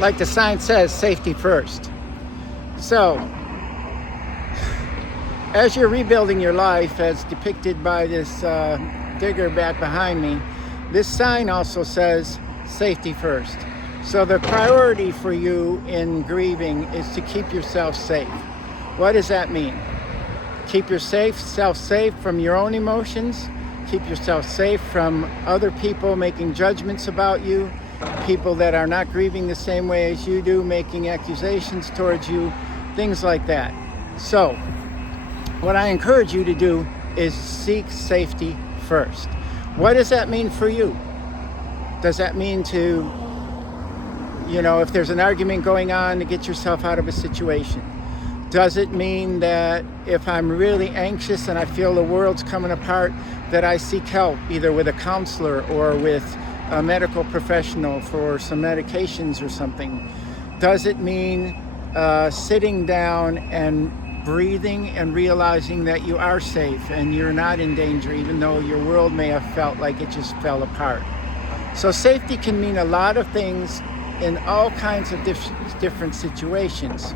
like the sign says, safety first. So, as you're rebuilding your life, as depicted by this digger back behind me, this sign also says safety first. So the priority for you in grieving is to keep yourself safe. What does that mean? Keep yourself safe from your own emotions. Keep yourself safe from other people making judgments about you, people that are not grieving the same way as you do, making accusations towards you, things like that. So, what I encourage you to do is seek safety first. What does that mean for you? Does that mean to, if there's an argument going on, to get yourself out of a situation? Does it mean that if I'm really anxious and I feel the world's coming apart, that I seek help either with a counselor or with a medical professional for some medications or something? Does it mean sitting down and breathing and realizing that you are safe and you're not in danger, even though your world may have felt like it just fell apart? So safety can mean a lot of things in all kinds of different situations.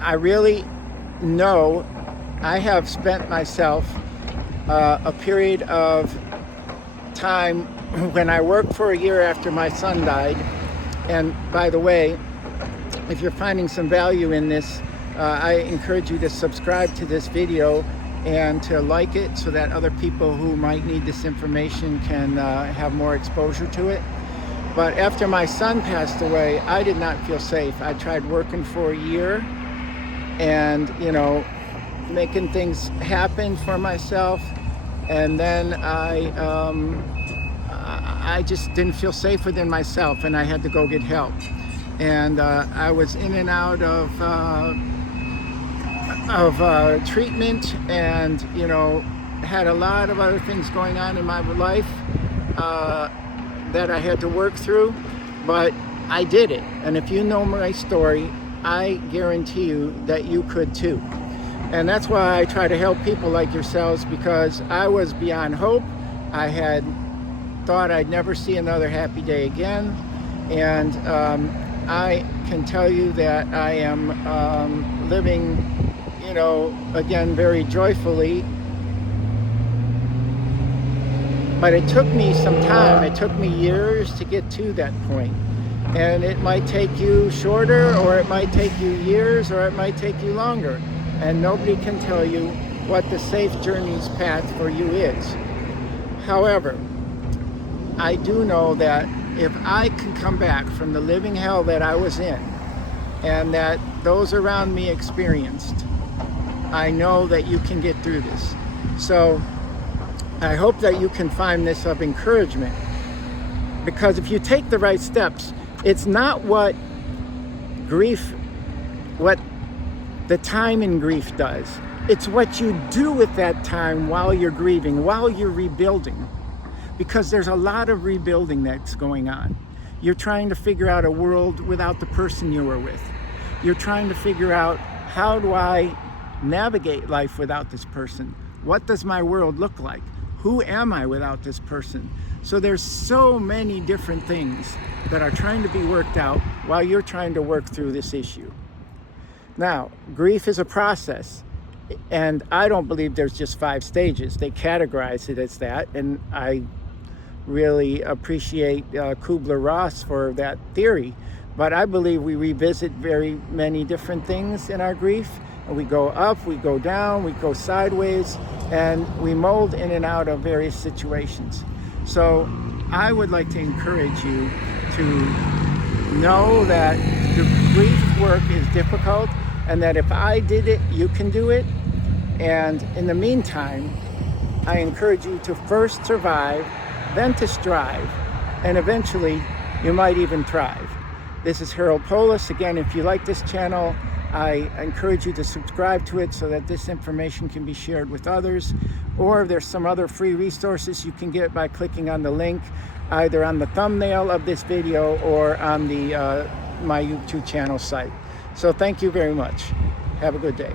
I really know I have spent myself a period of time when I worked for a year after my son died. And by the way, if you're finding some value in this, I encourage you to subscribe to this video and to like it so that other people who might need this information can have more exposure to it. But after my son passed away, I did not feel safe. I tried working for a year and, making things happen for myself. And then I just didn't feel safe within myself, and I had to go get help. And I was in and out of treatment, and had a lot of other things going on in my life that I had to work through, but I did it. And if you know my story, I guarantee you that you could too. And that's why I try to help people like yourselves, because I was beyond hope. I had thought I'd never see another happy day again, and I can tell you that I am living, again, very joyfully. But it took me some time. It took me years to get to that point. And it might take you shorter, or it might take you years, or it might take you longer. And nobody can tell you what the safe journey's path for you is. However, I do know that if I can come back from the living hell that I was in, and that those around me experienced, I know that you can get through this. So I hope that you can find this of encouragement, because if you take the right steps, it's not what the time in grief does. It's what you do with that time while you're grieving, while you're rebuilding. Because there's a lot of rebuilding that's going on. You're trying to figure out a world without the person you were with. You're trying to figure out, how do I navigate life without this person? What does my world look like? Who am I without this person? So there's so many different things that are trying to be worked out while you're trying to work through this issue. Now, grief is a process, and I don't believe there's just 5 stages. They categorize it as that, and I really appreciate Kubler-Ross for that theory. But I believe we revisit very many different things in our grief. We go up, we go down, we go sideways, and we mold in and out of various situations. So I would like to encourage you to know that the grief work is difficult, and that if I did it, you can do it. And in the meantime, I encourage you to first survive, then to strive, and eventually you might even thrive. This is Harold Polis. Again, if you like this channel, I encourage you to subscribe to it so that this information can be shared with others. Or there's some other free resources you can get by clicking on the link either on the thumbnail of this video or on the my YouTube channel site. So thank you very much. Have a good day.